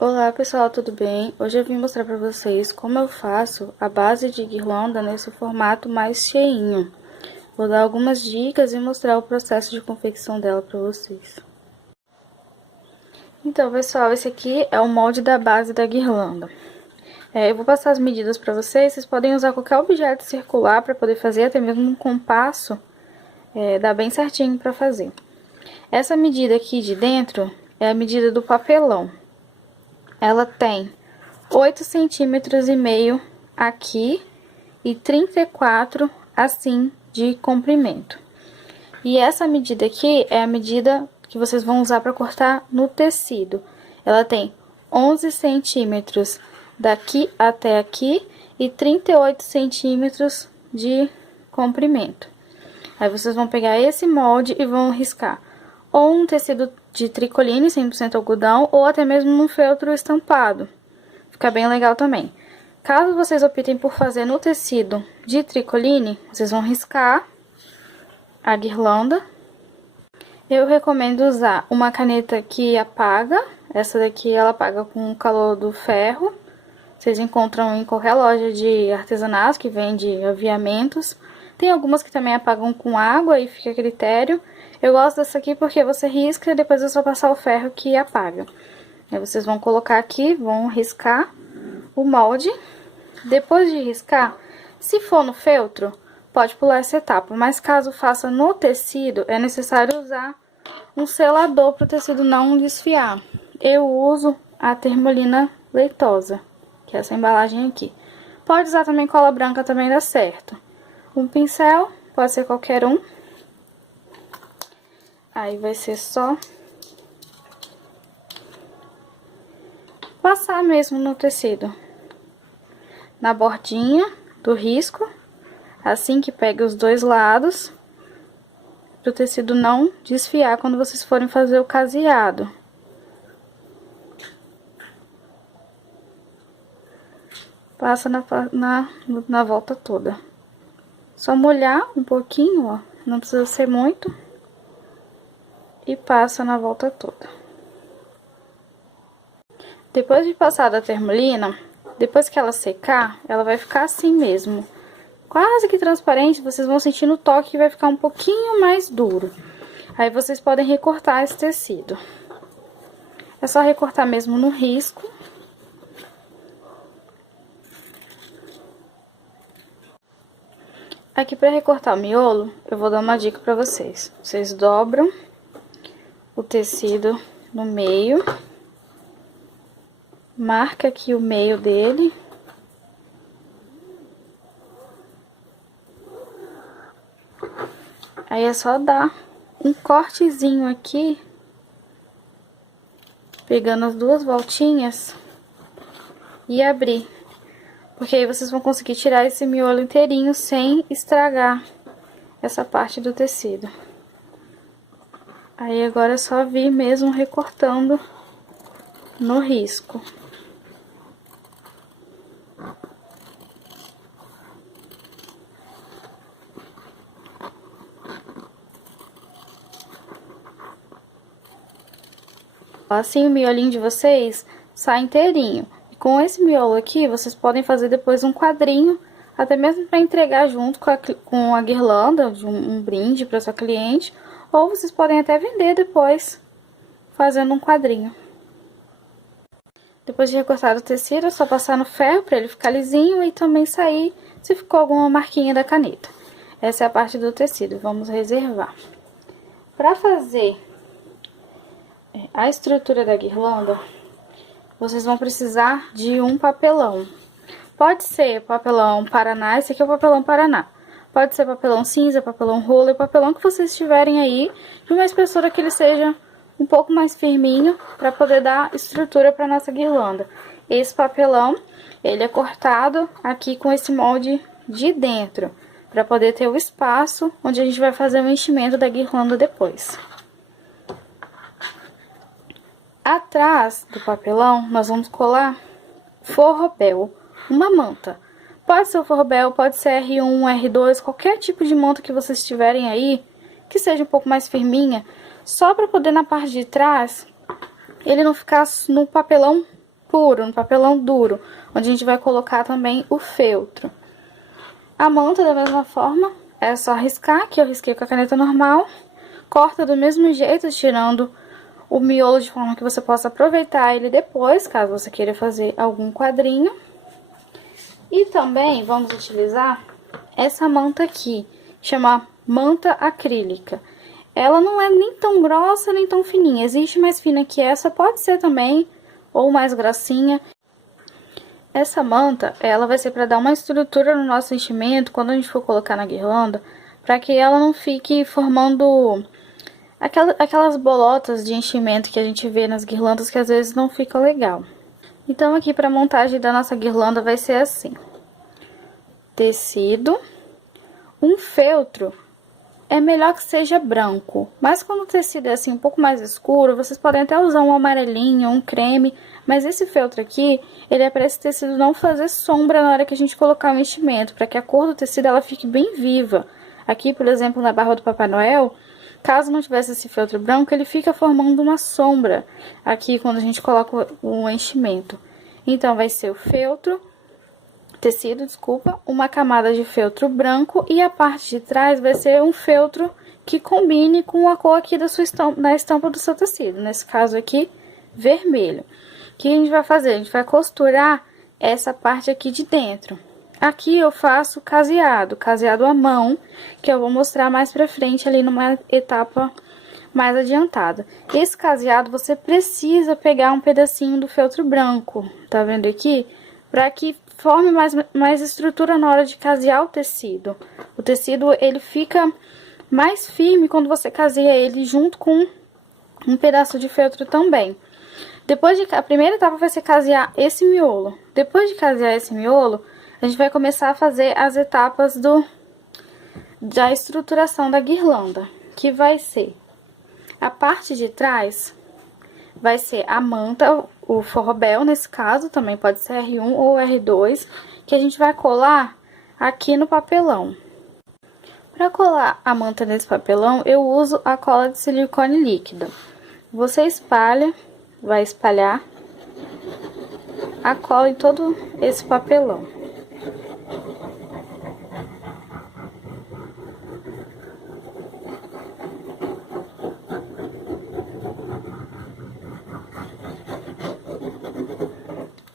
Olá pessoal, tudo bem? Hoje eu vim mostrar para vocês como eu faço a base de guirlanda nesse formato mais cheinho. Vou dar algumas dicas e mostrar o processo de confecção dela para vocês. Então pessoal, esse aqui é o molde da base da guirlanda. Eu vou passar as medidas para vocês podem usar qualquer objeto circular para poder fazer, até mesmo um compasso, dá bem certinho para fazer. Essa medida aqui de dentro é a medida do papelão. Ela tem 8,5 centímetros aqui e 34 assim de comprimento. E essa medida aqui é a medida que vocês vão usar para cortar no tecido. Ela tem 11 centímetros daqui até aqui e 38 centímetros de comprimento. Aí vocês vão pegar esse molde e vão riscar ou um tecido de tricoline 100% algodão ou até mesmo um feltro estampado. Fica bem legal também. Caso vocês optem por fazer no tecido de tricoline, vocês vão riscar a guirlanda. Eu recomendo usar uma caneta que apaga. Essa daqui ela apaga com o calor do ferro. Vocês encontram em qualquer loja de artesanato que vende aviamentos. Tem algumas que também apagam com água e fica a critério. Eu gosto dessa aqui porque você risca e depois é só passar o ferro que apaga. Aí vocês vão colocar aqui, vão riscar o molde. Depois de riscar, se for no feltro, pode pular essa etapa. Mas caso faça no tecido, é necessário usar um selador para o tecido não desfiar. Eu uso a Termolina leitosa, que é essa embalagem aqui. Pode usar também cola branca, também dá certo. Um pincel, pode ser qualquer um. Aí vai ser só passar mesmo no tecido, na bordinha do risco, assim que pegue os dois lados, para o tecido não desfiar quando vocês forem fazer o caseado. Passa na volta toda. Só molhar um pouquinho, ó, não precisa ser muito. E passa na volta toda. Depois de passar da termolina, depois que ela secar, ela vai ficar assim mesmo. Quase que transparente, vocês vão sentir no toque que vai ficar um pouquinho mais duro. Aí vocês podem recortar esse tecido. É só recortar mesmo no risco. Aqui para recortar o miolo, eu vou dar uma dica para vocês. Vocês dobram o tecido no meio, marca aqui o meio dele, aí é só dar um cortezinho aqui, pegando as duas voltinhas e abrir, porque aí vocês vão conseguir tirar esse miolo inteirinho sem estragar essa parte do tecido. Aí agora é só vir mesmo recortando no risco. Assim o miolinho de vocês sai inteirinho. E com esse miolo aqui, vocês podem fazer depois um quadrinho, até mesmo para entregar junto com a guirlanda, de um brinde para sua cliente. Ou vocês podem até vender depois, fazendo um quadrinho. Depois de recortar o tecido, é só passar no ferro para ele ficar lisinho e também sair se ficou alguma marquinha da caneta. Essa é a parte do tecido, vamos reservar. Para fazer a estrutura da guirlanda, vocês vão precisar de um papelão. Pode ser papelão Paraná, esse aqui é o papelão Paraná. Pode ser papelão cinza, papelão roller, papelão que vocês tiverem aí, de uma espessura que ele seja um pouco mais firminho, para poder dar estrutura para nossa guirlanda. Esse papelão, ele é cortado aqui com esse molde de dentro, para poder ter o espaço onde a gente vai fazer o enchimento da guirlanda depois. Atrás do papelão, nós vamos colar forrobel, uma manta. Pode ser o forrobel, pode ser R1, R2, qualquer tipo de manta que vocês tiverem aí, que seja um pouco mais firminha, só para poder na parte de trás, ele não ficar no papelão puro, no papelão duro, onde a gente vai colocar também o feltro. A manta, da mesma forma, é só riscar, que eu risquei com a caneta normal. Corta do mesmo jeito, tirando o miolo de forma que você possa aproveitar ele depois, caso você queira fazer algum quadrinho. E também vamos utilizar essa manta aqui, chama manta acrílica. Ela não é nem tão grossa, nem tão fininha. Existe mais fina que essa, pode ser também, ou mais grossinha. Essa manta, ela vai ser para dar uma estrutura no nosso enchimento, quando a gente for colocar na guirlanda, para que ela não fique formando aquelas bolotas de enchimento que a gente vê nas guirlandas, que às vezes não fica legal. Então, aqui para a montagem da nossa guirlanda vai ser assim. Tecido, um feltro. É melhor que seja branco, mas quando o tecido é assim um pouco mais escuro, vocês podem até usar um amarelinho, um creme, mas esse feltro aqui, ele é para esse tecido não fazer sombra na hora que a gente colocar o enchimento, para que a cor do tecido ela fique bem viva. Aqui, por exemplo, na barra do Papai Noel, caso não tivesse esse feltro branco, ele fica formando uma sombra aqui quando a gente coloca o enchimento. Então, vai ser o feltro, tecido, desculpa, uma camada de feltro branco e a parte de trás vai ser um feltro que combine com a cor aqui da sua estampa do seu tecido, nesse caso aqui, vermelho. O que a gente vai fazer? A gente vai costurar essa parte aqui de dentro. Aqui eu faço caseado à mão, que eu vou mostrar mais pra frente ali numa etapa mais adiantada. Esse caseado você precisa pegar um pedacinho do feltro branco, tá vendo aqui? Pra que forme mais estrutura na hora de casear o tecido. O tecido, ele fica mais firme quando você caseia ele junto com um pedaço de feltro também. A primeira etapa vai ser casear esse miolo. Depois de casear esse miolo, a gente vai começar a fazer as etapas da estruturação da guirlanda, que vai ser a parte de trás, vai ser a manta, o forrobel nesse caso, também pode ser R1 ou R2, que a gente vai colar aqui no papelão. Para colar a manta nesse papelão, eu uso a cola de silicone líquida. Você vai espalhar a cola em todo esse papelão.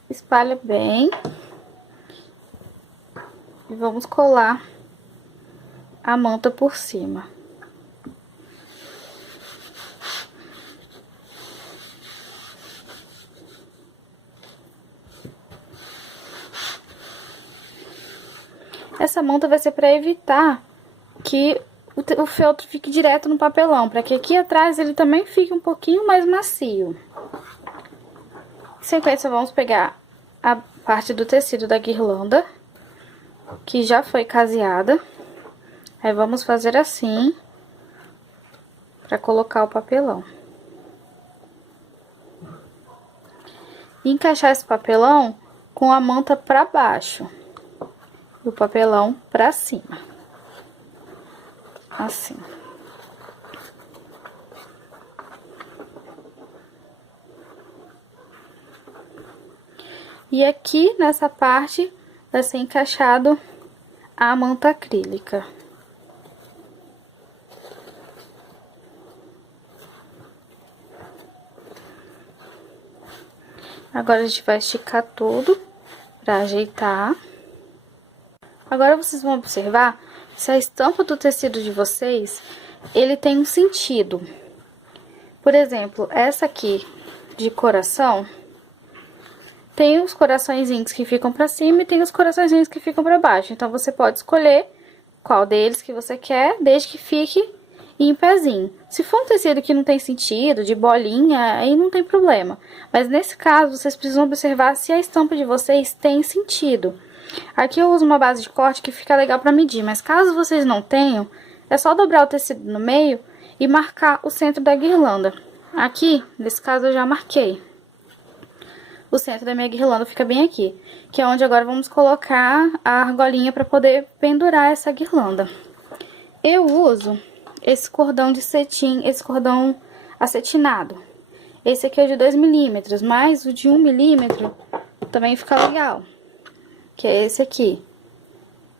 Espalha bem. E vamos colar a manta por cima. Essa manta vai ser para evitar que o feltro fique direto no papelão, para que aqui atrás ele também fique um pouquinho mais macio. Em sequência, vamos pegar a parte do tecido da guirlanda, que já foi caseada. Aí, vamos fazer assim, para colocar o papelão. E encaixar esse papelão com a manta para baixo. E o papelão para cima. Assim. E aqui, nessa parte, vai ser encaixado a manta acrílica. Agora, a gente vai esticar tudo para ajeitar. Agora, vocês vão observar se a estampa do tecido de vocês, ele tem um sentido. Por exemplo, essa aqui de coração, tem os coraçõezinhos que ficam pra cima e tem os coraçõezinhos que ficam pra baixo. Então, você pode escolher qual deles que você quer, desde que fique em pezinho. Se for um tecido que não tem sentido, de bolinha, aí não tem problema. Mas nesse caso, vocês precisam observar se a estampa de vocês tem sentido. Aqui eu uso uma base de corte que fica legal pra medir, mas caso vocês não tenham, é só dobrar o tecido no meio e marcar o centro da guirlanda. Aqui, nesse caso, eu já marquei. O centro da minha guirlanda fica bem aqui, que é onde agora vamos colocar a argolinha para poder pendurar essa guirlanda. Eu uso esse cordão de cetim, esse cordão acetinado. Esse aqui é o de 2 milímetros, mas o de 1 milímetro também fica legal, que é esse aqui.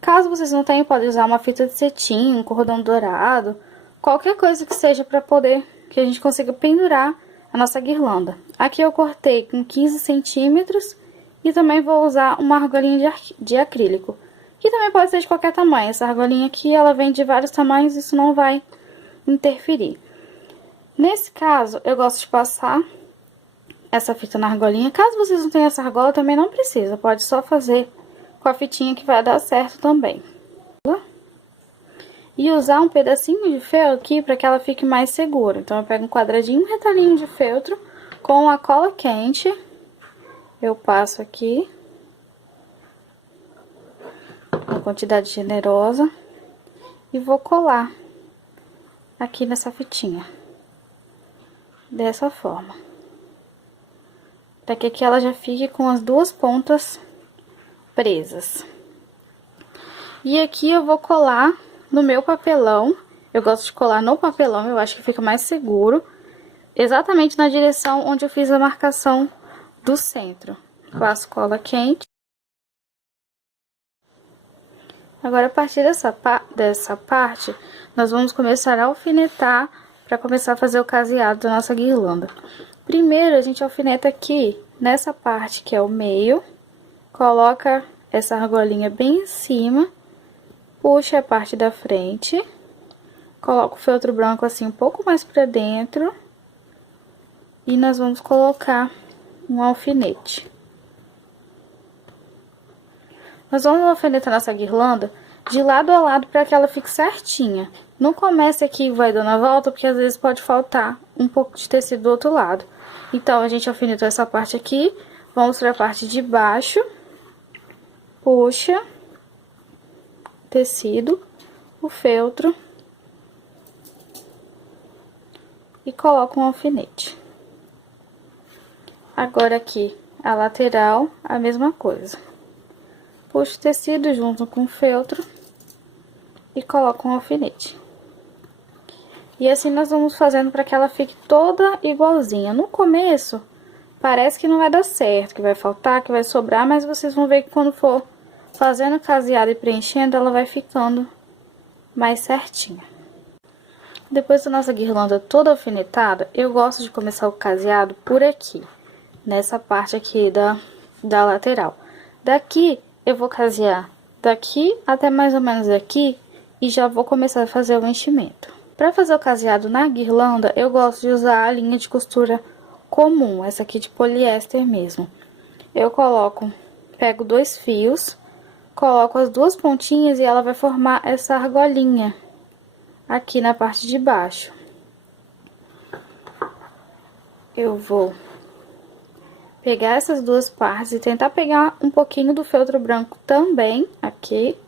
Caso vocês não tenham, pode usar uma fita de cetim, um cordão dourado, qualquer coisa que seja para poder, que a gente consiga pendurar a nossa guirlanda. Aqui eu cortei com 15 centímetros e também vou usar uma argolinha de acrílico, que também pode ser de qualquer tamanho. Essa argolinha aqui, ela vem de vários tamanhos, isso não vai interferir. Nesse caso, eu gosto de passar essa fita na argolinha. Caso vocês não tenham essa argola, também não precisa, pode só fazer com a fitinha que vai dar certo também. E usar um pedacinho de feltro aqui para que ela fique mais segura. Então, eu pego um quadradinho, um retalhinho de feltro com a cola quente. Eu passo aqui uma quantidade generosa e vou colar aqui nessa fitinha. Dessa forma. Para que aqui ela já fique com as duas pontas presas. E aqui eu vou colar no meu papelão. Eu gosto de colar no papelão, eu acho que fica mais seguro. Exatamente na direção onde eu fiz a marcação do centro. Passo cola quente. Agora, a partir dessa parte, nós vamos começar a alfinetar para começar a fazer o caseado da nossa guirlanda. Primeiro, a gente alfineta aqui, nessa parte que é o meio, coloca essa argolinha bem em cima, puxa a parte da frente, coloca o feltro branco assim um pouco mais pra dentro e nós vamos colocar um alfinete. Nós vamos alfinetar nossa guirlanda de lado a lado para que ela fique certinha. Não comece aqui e vai dando a volta, porque às vezes pode faltar um pouco de tecido do outro lado. Então, a gente alfinetou essa parte aqui, vamos para a parte de baixo, puxa tecido, o feltro e coloca um alfinete. Agora aqui, a lateral, a mesma coisa. Puxo o tecido junto com o feltro e coloco um alfinete. E assim nós vamos fazendo para que ela fique toda igualzinha. No começo, parece que não vai dar certo, que vai faltar, que vai sobrar, mas vocês vão ver que quando for fazendo o caseado e preenchendo, ela vai ficando mais certinha. Depois da nossa guirlanda toda alfinetada, eu gosto de começar o caseado por aqui, nessa parte aqui da lateral. Daqui, eu vou casear daqui até mais ou menos aqui e já vou começar a fazer o enchimento. Para fazer o caseado na guirlanda, eu gosto de usar a linha de costura comum, essa aqui de poliéster mesmo. Eu pego 2 fios, coloco as duas pontinhas e ela vai formar essa argolinha aqui na parte de baixo. Eu vou pegar essas duas partes e tentar pegar um pouquinho do feltro branco também aqui.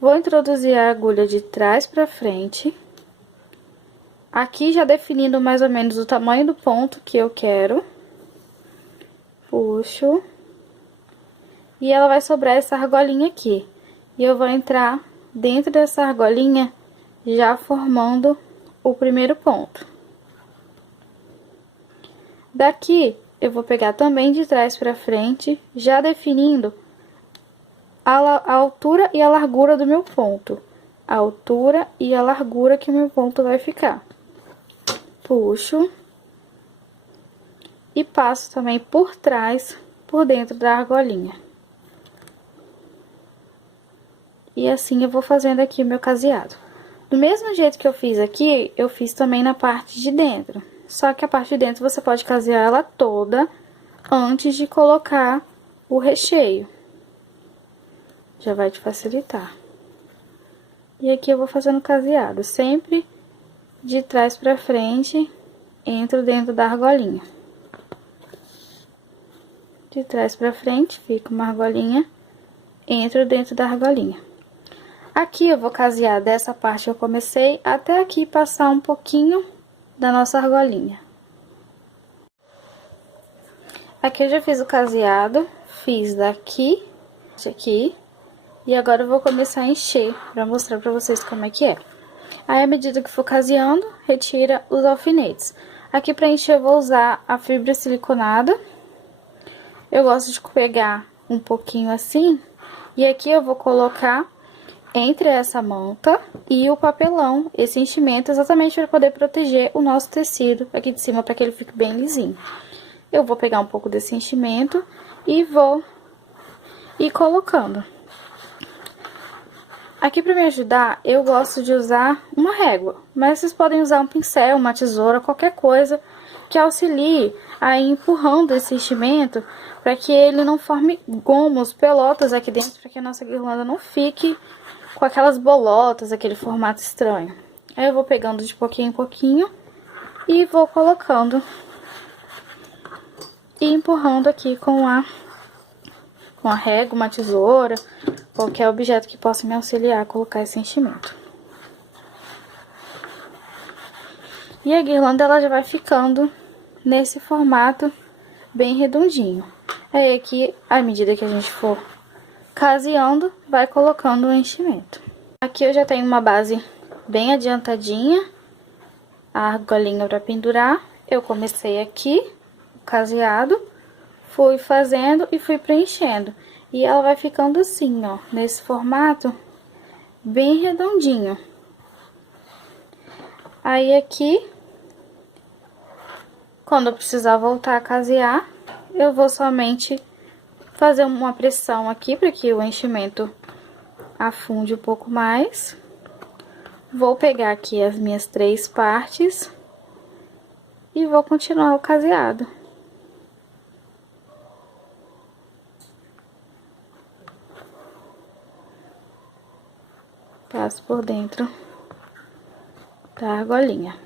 Vou introduzir a agulha de trás pra frente. Aqui já definindo mais ou menos o tamanho do ponto que eu quero. Puxo. E ela vai sobrar essa argolinha aqui. E eu vou entrar dentro dessa argolinha já formando o primeiro ponto. Daqui, eu vou pegar também de trás pra frente, já definindo a altura e a largura do meu ponto. A altura e a largura que o meu ponto vai ficar. Puxo. E passo também por trás, por dentro da argolinha. E assim eu vou fazendo aqui o meu caseado. Do mesmo jeito que eu fiz aqui, eu fiz também na parte de dentro. Só que a parte de dentro você pode casear ela toda antes de colocar o recheio. Já vai te facilitar. E aqui eu vou fazendo caseado, sempre de trás pra frente, entro dentro da argolinha. De trás pra frente, fica uma argolinha, entro dentro da argolinha. Aqui eu vou casear dessa parte que eu comecei até aqui passar um pouquinho da nossa argolinha. Aqui eu já fiz o caseado, fiz daqui, aqui, e agora eu vou começar a encher pra mostrar pra vocês como é que é. Aí, à medida que for caseando, retira os alfinetes. Aqui pra encher eu vou usar a fibra siliconada. Eu gosto de pegar um pouquinho assim. E aqui eu vou colocar entre essa manta e o papelão, esse enchimento, exatamente para poder proteger o nosso tecido aqui de cima, para que ele fique bem lisinho. Eu vou pegar um pouco desse enchimento e vou ir colocando. Aqui para me ajudar, eu gosto de usar uma régua, mas vocês podem usar um pincel, uma tesoura, qualquer coisa que auxilie a ir empurrando esse enchimento para que ele não forme gomos, pelotas aqui dentro, para que a nossa guirlanda não fique com aquelas bolotas, aquele formato estranho. Aí eu vou pegando de pouquinho em pouquinho e vou colocando e empurrando aqui com a régua, uma tesoura, qualquer objeto que possa me auxiliar a colocar esse enchimento. E a guirlanda ela já vai ficando nesse formato bem redondinho. Aí aqui, à medida que a gente for caseando, vai colocando o enchimento. Aqui eu já tenho uma base bem adiantadinha, a argolinha para pendurar. Eu comecei aqui, o caseado, fui fazendo e fui preenchendo. E ela vai ficando assim, ó, nesse formato bem redondinho. Aí aqui, quando eu precisar voltar a casear, eu vou somente fazer uma pressão aqui para que o enchimento afunde um pouco mais. Vou pegar aqui as minhas 3 partes e vou continuar o caseado. Passo por dentro da argolinha.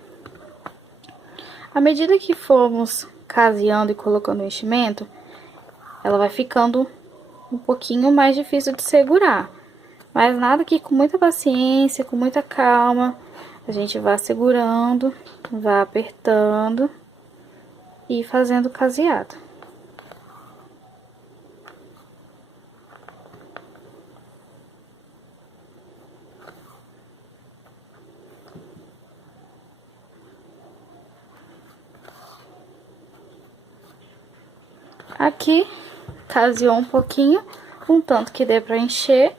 À medida que formos caseando e colocando o enchimento, ela vai ficando um pouquinho mais difícil de segurar. Mas nada que com muita paciência, com muita calma, a gente vá segurando, vá apertando e fazendo caseado. Aqui, caseou um pouquinho, um tanto que dê pra encher,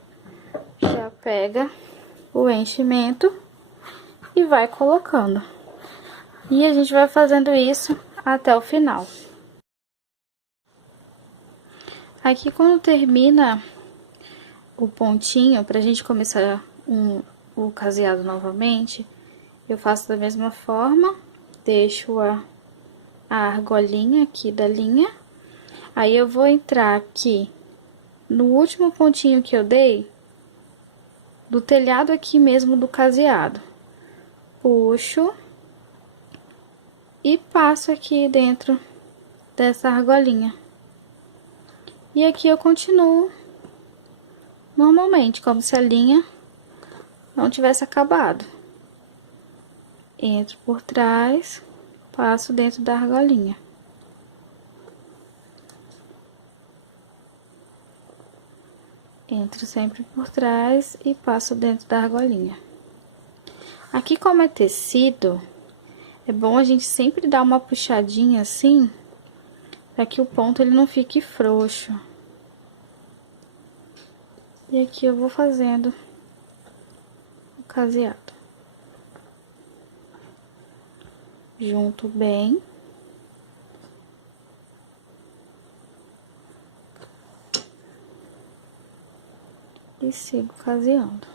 já pega o enchimento e vai colocando. E a gente vai fazendo isso até o final. Aqui, quando termina o pontinho, pra gente começar o caseado novamente, eu faço da mesma forma, deixo a argolinha aqui da linha. Aí, eu vou entrar aqui no último pontinho que eu dei, do telhado aqui mesmo do caseado. Puxo e passo aqui dentro dessa argolinha. E aqui eu continuo normalmente, como se a linha não tivesse acabado. Entro por trás, passo dentro da argolinha. Entro sempre por trás e passo dentro da argolinha. Aqui, como é tecido, é bom a gente sempre dar uma puxadinha assim, para que o ponto ele não fique frouxo. E aqui eu vou fazendo o caseado. Junto bem. E sigo caseando.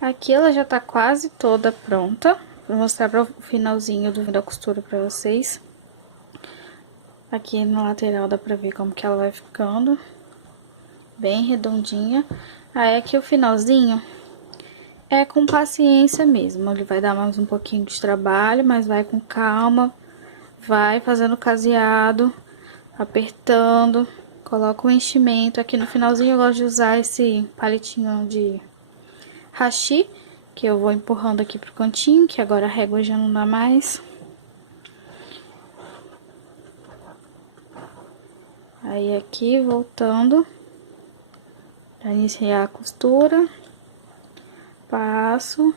Aqui ela já tá quase toda pronta. Vou mostrar para o finalzinho da costura pra vocês. Aqui na lateral dá pra ver como que ela vai ficando. Bem redondinha. Aí aqui o finalzinho é com paciência mesmo. Ele vai dar mais um pouquinho de trabalho, mas vai com calma. Vai fazendo caseado, apertando. Coloca o enchimento. Aqui no finalzinho eu gosto de usar esse palitinho de hashi, que eu vou empurrando aqui pro cantinho, que agora a régua já não dá mais. Aí aqui, voltando, pra iniciar a costura, passo,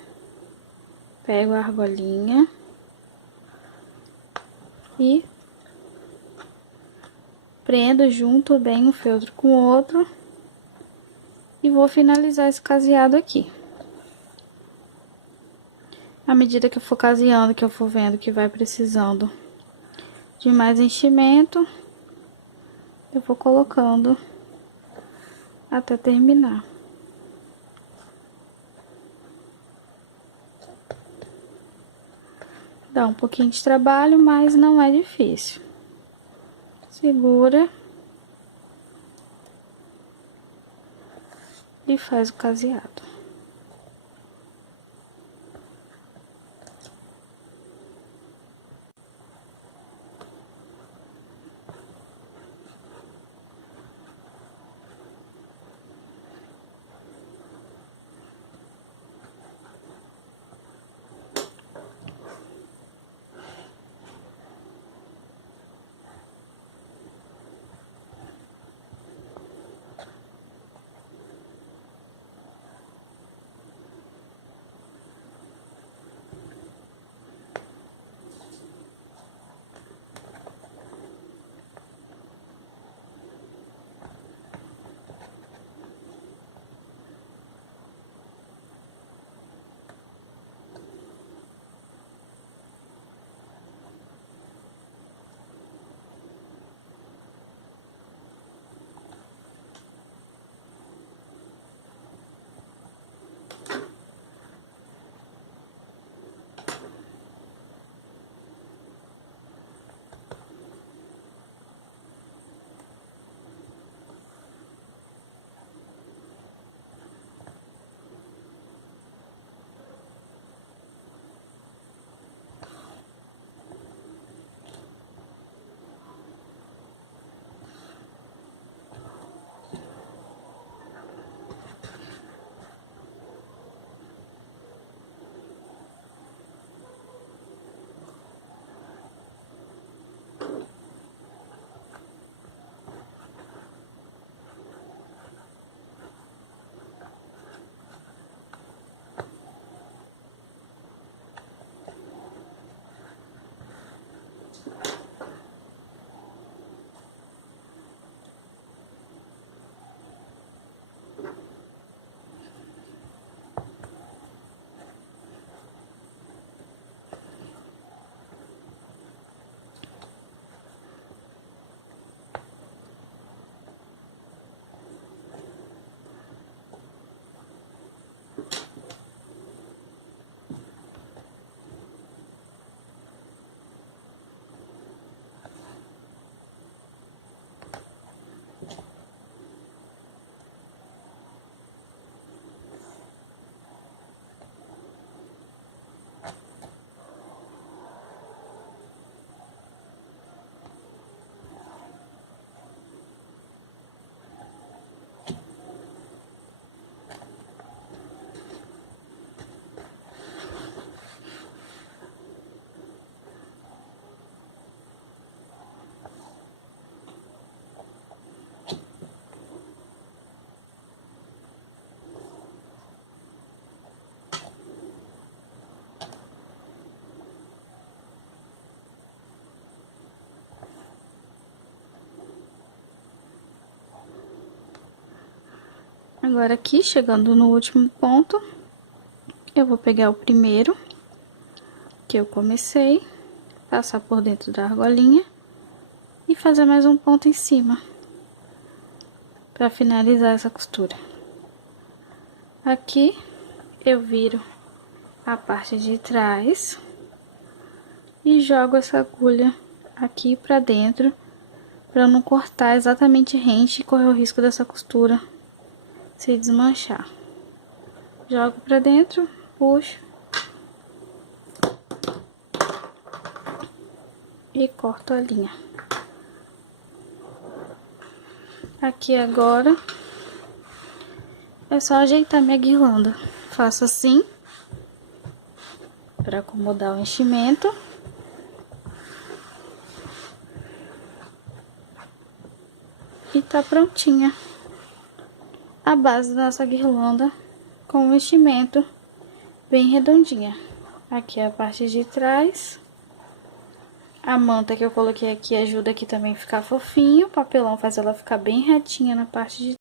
pego a argolinha e prendo junto bem um feltro com o outro e vou finalizar esse caseado aqui. À medida que eu for caseando, que eu for vendo que vai precisando de mais enchimento, eu vou colocando até terminar. Dá um pouquinho de trabalho, mas não é difícil. Segura e faz o caseado. Agora aqui, chegando no último ponto, eu vou pegar o primeiro que eu comecei, passar por dentro da argolinha e fazer mais um ponto em cima, pra finalizar essa costura. Aqui, eu viro a parte de trás e jogo essa agulha aqui pra dentro, pra não cortar exatamente rente e correr o risco dessa costura se desmanchar. Jogo pra dentro, puxo e corto a linha. Aqui agora é só ajeitar minha guirlanda, Faço assim, para acomodar o enchimento. E tá prontinha a base da nossa guirlanda com o enchimento bem redondinha. Aqui é a parte de trás. A manta que eu coloquei aqui ajuda aqui também a ficar fofinho. O papelão faz ela ficar bem retinha na parte de